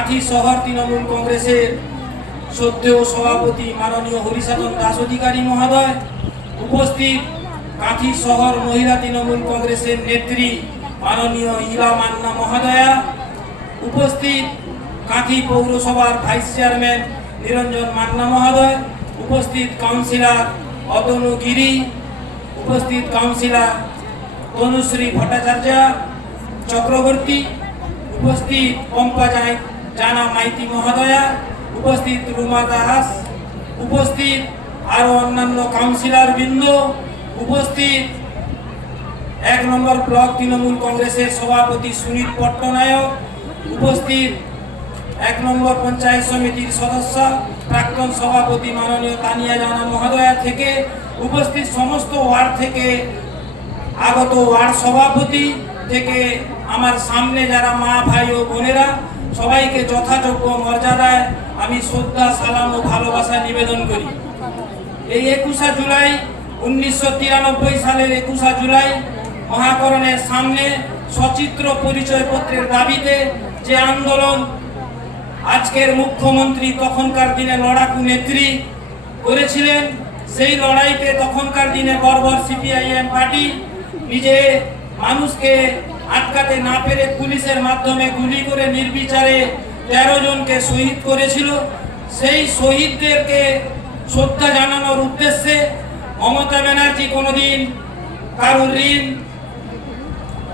কাঁথি শহর তৃণমূল কংগ্রেসের শ্রদ্ধেয় সভাপতি মাননীয় হরিসাধন দাস অধিকারী মহোদয়, উপস্থিত কাঁথি শহর মহিলা তৃণমূল কংগ্রেসের নেত্রী মাননীয় ইরা মান্না মহোদয়া, উপস্থিত কাঁথি পৌরসভার ভাইস চেয়ারম্যান নিরঞ্জন মান্না মহোদয়, উপস্থিত কাউন্সিলর অতনু গিরি, উপস্থিত কাউন্সিলর তনুশ্রী ভট্টাচার্য চক্রবর্তী, উপস্থিত পম্পা জানা মাইতি মহোদয়া, উপস্থিত রুমা দাস উপস্থিত আরও অন্যান্য কাউন্সিলর বৃন্দ, উপস্থিত এক নম্বর ব্লক তৃণমূল কংগ্রেসের সভাপতি সুনীল পট্টনায়ক, উপস্থিত এক নম্বর পঞ্চায়েত সমিতির সদস্য, প্রাক্তন সভাপতি মাননীয় তানিয়া জানা মহোদয়া থেকে, উপস্থিত সমস্ত ওয়ার্ড থেকে আগত ওয়ার্ড সভাপতি থেকে আমার সামনে যারা মা, ভাই ও বোনেরা সবাইকে যথাযোগ্য মর্যাদায় আমি শ্রদ্ধা, সালাম ও ভালোবাসা নিবেদন করি। এই একুশা জুলাই উনিশশো তিরানব্বই সালের একুশা জুলাই মহাকরণের সামনে সচিত্র পরিচয়পত্রের দাবিতে যে আন্দোলন আজকের মুখ্যমন্ত্রী তখনকার দিনে লড়াকু নেত্রী করেছিলেন, সেই লড়াইতে তখনকার দিনে বর্বর সিপিআইএম পার্টি নিজে মানুষকে আটকাতে না পেরে পুলিশের মাধ্যমে গুলি করে নির্বিচারে তেরো জনকে শহীদ করেছিল। সেই শহীদদেরকে শ্রদ্ধা জানানোর উদ্দেশ্যে মমতা ব্যানার্জি কোনোদিন কারোর ঋণ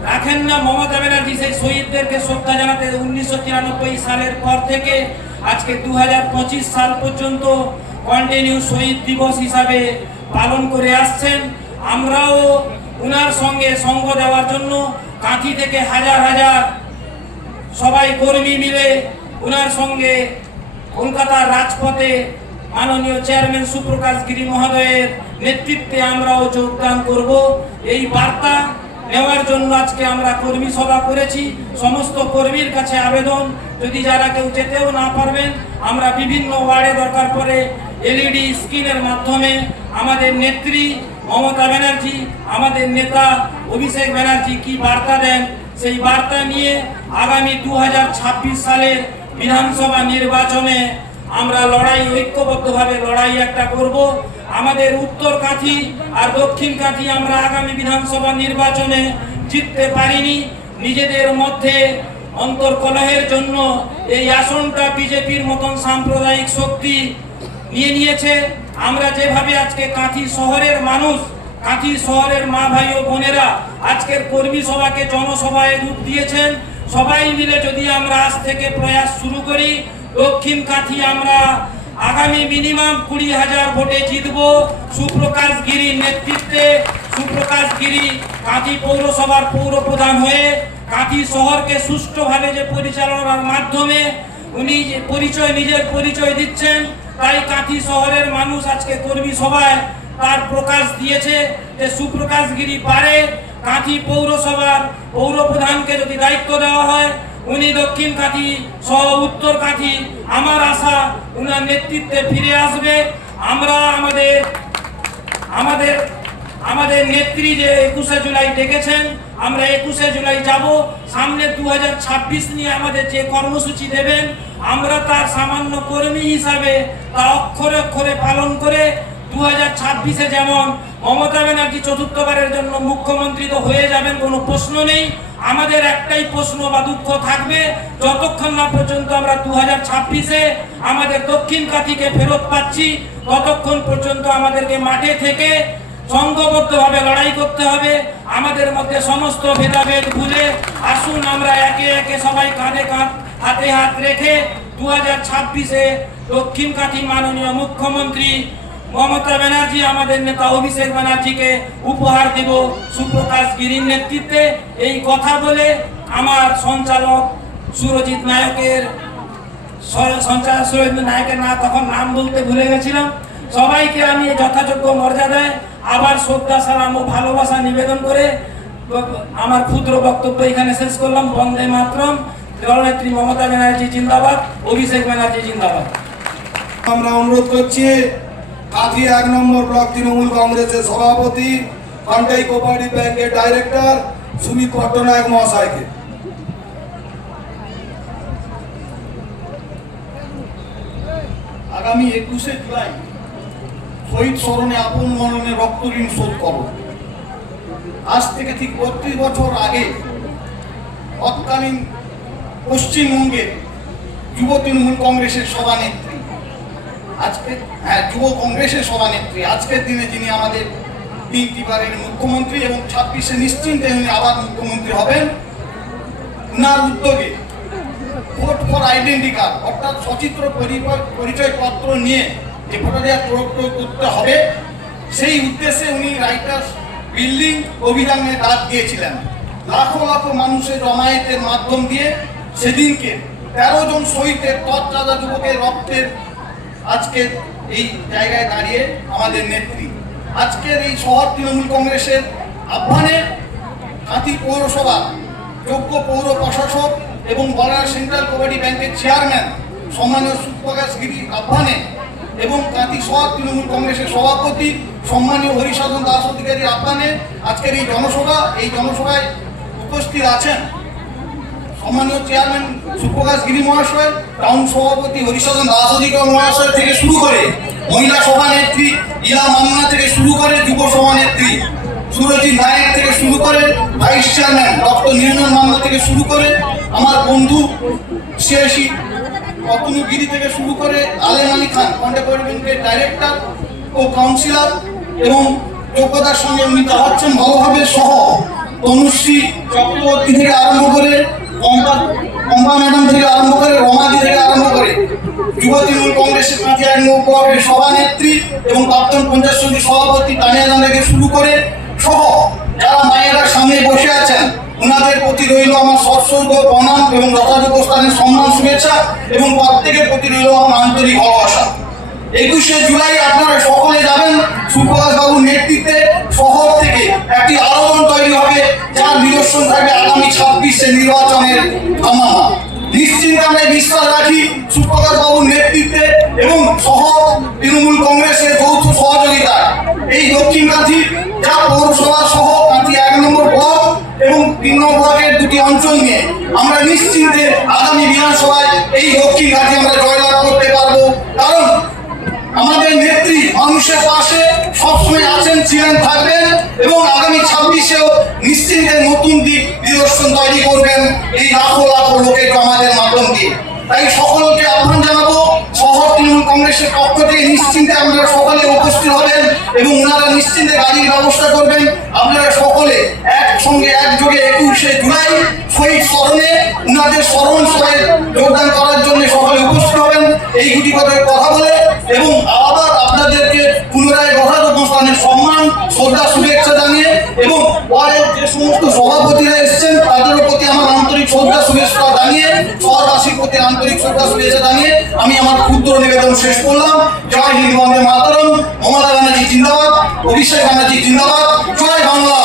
রাখেন না। মমতা ব্যানার্জি সেই শহীদদেরকে শ্রদ্ধা জানাতে উনিশশো তিরানব্বই সালের পর থেকে আজকে দু হাজার পঁচিশ সাল পর্যন্ত কন্টিনিউ শহীদ দিবস হিসাবে পালন করে আসছেন। আমরাও উনার সঙ্গে সঙ্গ দেওয়ার জন্য কাঁথি থেকে হাজার হাজার সবাই কর্মী মিলে ওনার সঙ্গে কলকাতার রাজপথে মাননীয় চেয়ারম্যান সুপ্রকাশ গিরি মহোদয়ের নেতৃত্বে আমরাও যোগদান করব। এই বার্তা নেওয়ার জন্য আজকে আমরা কর্মী সভা করেছি। সমস্ত কর্মীর কাছে আবেদন। যদি যারা কেউ যেতেও না পারবেন, আমরা বিভিন্ন ওয়ার্ডে দরকার পড়ে এলইডি স্ক্রিনের মাধ্যমে আমাদের নেত্রী মমতা ব্যানার্জি, আমাদের নেতা অভিষেক ব্যানার্জি কি বার্তা দেন? সেই বার্তা নিয়ে আগামী দু হাজার ছাব্বিশ সালের বিধানসভা নির্বাচনে আমরা লড়াই, ঐক্যবদ্ধভাবে লড়াই একটা করব। আমাদের উত্তর কাঁথি আর দক্ষিণ কাঁথি আমরা আগামী বিধানসভা নির্বাচনে জিততে পারিনি। নিজেদের মধ্যে অন্তর্কলহের জন্য এই আসনটা বিজেপির মতন সাম্প্রদায়িক শক্তি নিয়ে নিয়েছে। আমরা যেভাবে আজকে কাঁথি শহরের মানুষ, কাঁথি শহরের মা ভাই ও বোনেরা আজকের কর্মী সভাকে জনসভায় রূপ দিয়েছেন, সবাই মিলে যদি আমরা আজ থেকে প্রয়াস শুরু করি, দক্ষিণ কাঁথি আমরা আগামী মিনিমাম কুড়ি হাজার ভোটে জিতব। সুপ্রকাশ গিরির নেতৃত্বে, সুপ্রকাশ গিরি কাঁথি পৌরসভার পৌর প্রধান হয়ে কাঁথি শহরকে সুষ্ঠুভাবে যে পরিচালনার মাধ্যমে উনি পরিচয়, নিজের পরিচয় দিচ্ছেন তাই কাঁথি শহরের মানুষ আজকে কর্মী সভায় তার প্রকাশ দিয়েছে যে সুপ্রকাশ গিরি পারে কাঁথি পৌরসভার পৌর প্রধানকে যদি দায়িত্ব দেওয়া হয়, উনি দক্ষিণ কাঁথি সহ উত্তর কাঁথি, আমার আশা উনার নেতৃত্বে ফিরে আসবে। আমরা আমাদের আমাদের আমাদের নেত্রী যে একুশে জুলাই ডেকেছেন আমরা একুশে জুলাই যাব। সামনে দু হাজার ছাব্বিশ নিয়ে আমাদের যে কর্মসূচি দেবেন, আমরা তার সামান্য কর্মী হিসাবে তা অক্ষরে অক্ষরে পালন করে দু হাজার ছাব্বিশে যেমন মমতা ব্যানার্জি চতুর্থবারের জন্য মুখ্যমন্ত্রী তো হয়ে যাবেন, কোনো প্রশ্ন নেই। আমাদের একটাই প্রশ্ন বা দুঃখ থাকবে, যতক্ষণ না পর্যন্ত আমরা দু হাজার ছাব্বিশে আমাদের দক্ষিণ কাঠিকে ফেরত পাচ্ছি, ততক্ষণ পর্যন্ত আমাদেরকে মাঠে থেকে সংঘবদ্ধভাবে লড়াই করতে হবে। আমাদের মধ্যে সমস্ত ভেদাভেদ ভুলে আসুন আমরা একে একে সবাই কাঁধে কাঁধ, হাতে হাত রেখে দু হাজার ছাব্বিশে দক্ষিণ কাঠি মাননীয় মুখ্যমন্ত্রী মমতা ব্যানার্জি, আমাদের নেতা অভিষেক ব্যানার্জিকে উপহার দেব সুপ্রকাশ গিরির নেতৃত্বে। এই কথা বলে আমার সঞ্চালক সুরজিৎ নায়কের সঞ্চালক সুরেন্দ্র নায়কের না, তখন নাম বলতে ভুলে গেছিলাম। সবাইকে আমি যথাযোগ্য মর্যাদায় আবার শ্রদ্ধা সালাম ও ভালোবাসা নিবেদন করে আমার ক্ষুদ্র বক্তব্য এখানে শেষ করলাম। বন্দে মাতরম। দলনেত্রী মমতা ব্যানার্জি জিন্দাবাদ, অভিষেক ব্যানার্জি জিন্দাবাদ। আমরা অনুরোধ করছি কাঁথি এক নম্বর ব্লক তৃণমূল কংগ্রেসের সভাপতি কন্টাই কোপারেটিভ ব্যাংকের ডাইরেক্টর, সুমিত পট্টনায়ক মহাশয়কে। আগামী একুশে জুলাই শহীদ স্মরণে আপন মরণে রক্ত ঋণ শোধ করো। আজ থেকে ঠিক বত্রিশ বছর আগে তৎকালীন পশ্চিমবঙ্গের যুব তৃণমূল কংগ্রেসের সভানেত্রী, আজকে হ্যাঁ যুব কংগ্রেসের সভানেত্রী, আজকের দিনে যিনি আমাদের তিনটি বারের মুখ্যমন্ত্রী এবং ছাব্বিশে নিশ্চিন্তে উনি আবার মুখ্যমন্ত্রী হবেন, উনার উদ্যোগে ভোট ফর আইডেন্টি কার্ড, অর্থাৎ সচিত্র পরিচয় পরিচয়পত্র নিয়ে যে ভোটাধিকার প্রয়োগ প্রয়োগ করতে হবে, সেই উদ্দেশ্যে উনি রাইটার্স বিল্ডিং অভিযানে ডাক দিয়েছিলেন। লাখো লাখো মানুষের জমায়েতের মাধ্যম দিয়ে সেদিনকে তেরো জন শহীদের তৎরাজা যুবকের রক্তের আজকে এই জায়গায় দাঁড়িয়ে আমাদের নেত্রী। আজকের এই শহর তৃণমূল কংগ্রেসের আহ্বানে কাঁথি পৌরসভা, যোগ্য পৌর প্রশাসক এবং বলার সেন্ট্রাল কোঅপারেটিভ ব্যাংকের চেয়ারম্যান সম্মানীয় সুপ্রকাশ গিরি আহ্বানে এবং তৃণমূল কংগ্রেসের সভাপতি, সম্মানীয় হরিসাধন দাস অধিকারীর আহ্বানে আজকের এই জনসভা, এই জনসভায় উপস্থিত আছেন সম্মানীয় চেয়ারম্যান সুপ্রকাশ গিরি মহাশয়, টাউন সভাপতি হরিশোধন দাস অধিকার মহাশয় থেকে শুরু করে মহিলা সভানেত্রী ইলা মান্না থেকে শুরু করে যুব সভানেত্রী সুরজিৎ নায়ক থেকে শুরু করে vice chairman doctor Nirmal Manna থেকে শুরু করে আমার বন্ধু সিয়াসি অতনু গিরি থেকে শুরু করে আলেম আলী খান কন্টেম্পোরারি ব্যাংকের ডাইরেক্টর ও কাউন্সিলর এবং যোগ্যতার সঙ্গে উনি তা হচ্ছেন ভালোভাবে সহ তনুশ্রী চক্রবর্তী থেকে আরম্ভ করে পম্পা পম্পা ম্যাডাম থেকে আরম্ভ করে রমাদি থেকে আরম্ভ করে যুব তৃণমূল কংগ্রেসের পাঁচি এক নৌকরের সভানেত্রী এবং প্রাক্তন পঞ্চায়েত সমিতির সভাপতি তানিয়া থেকে শুরু করে সহ যারা মায়েরা সামনে বসে আছেন ওনাদের প্রতি রইল আমার সৎসর্গ প্রণাম এবং যথাযথ স্থানে সম্মান, শুভেচ্ছা এবং প্রত্যেকের প্রতি রইল আমার আন্তরিক ভালোবাসা। একুশে জুলাই আপনারা সকলে যাবেন সুপ্রকাশ বাবুর নেতৃত্বে শহর থেকে একটি আলোড়ন তৈরি হবে, যার নিদর্শন থাকবে আগামী ছাব্বিশে নির্বাচনের ধামামা নিশ্চিন্তে আমরা বিশ্বাস রাখি সুপ্রকাশ বাবুর নেতৃত্বে এবং শহর তৃণমূল কংগ্রেসের যৌথ সহযোগিতায়। এই দক্ষিণ কাঁথি যা অঞ্চল নিয়ে আমরা নিশ্চিন্তে আগামী বিধানসভায় এই দক্ষিণ কাঁথি আমরা জয়লাভ করতে পারব। কারণ আমাদের নেত্রী মানুষের পাশে সবসময় আছেন, ছিলেন, থাকবেন এবং আগামী ছাব্বিশেও নিশ্চিন্তে নতুন দিক নিদর্শন তৈরি করবেন এই লাখো লাখো লোকের জমাদের মাধ্যম দিয়ে তাই সকলকে আহ্বান জানাব, শহর তৃণমূল কংগ্রেসের পক্ষ থেকে নিশ্চিন্তে আপনারা সকলে উপস্থিত হবেন এবং ওনারা নিশ্চিন্তে গাড়ির ব্যবস্থা করবেন। আপনারা সকলে ওনাদের স্মরণ সভায় যোগদান করার জন্য সকলে উপস্থিত হবেন। এই গুটি কথার কথা বলে এবং আবার আপনাদেরকে পুনরায় যথাযথ স্থানের সম্মান, শ্রদ্ধা, শুভেচ্ছা জানিয়ে এবং পরে যে সমস্ত সভাপতিরা এসেছেন তাদের প্রতি আমার আন্তরিক শ্রদ্ধা, শুভেচ্ছা জানিয়ে শহরবাসীর প্রতি আন্তরিক শ্রদ্ধা, শুভেচ্ছা জানিয়ে আমি আমার ক্ষুদ্র নিবেদন শেষ করলাম। জয় হিন্দ, বন্দে মাতরম। মমতা ব্যানার্জি জিন্দাবাদ, অভিষেক ব্যানার্জি জিন্দাবাদ। জয় বাংলা।